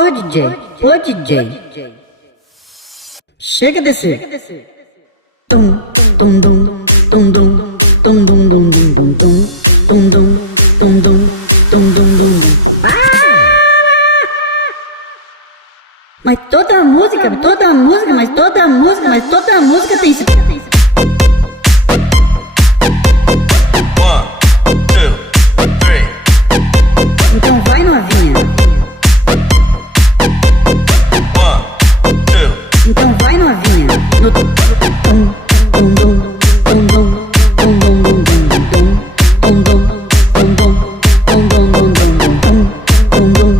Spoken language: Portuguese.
Ô DJ, chega desse tum tum dum tum dum tum dum dum dum dum tum tum dum tum dum tum dum dum dum. Mas toda música tem esse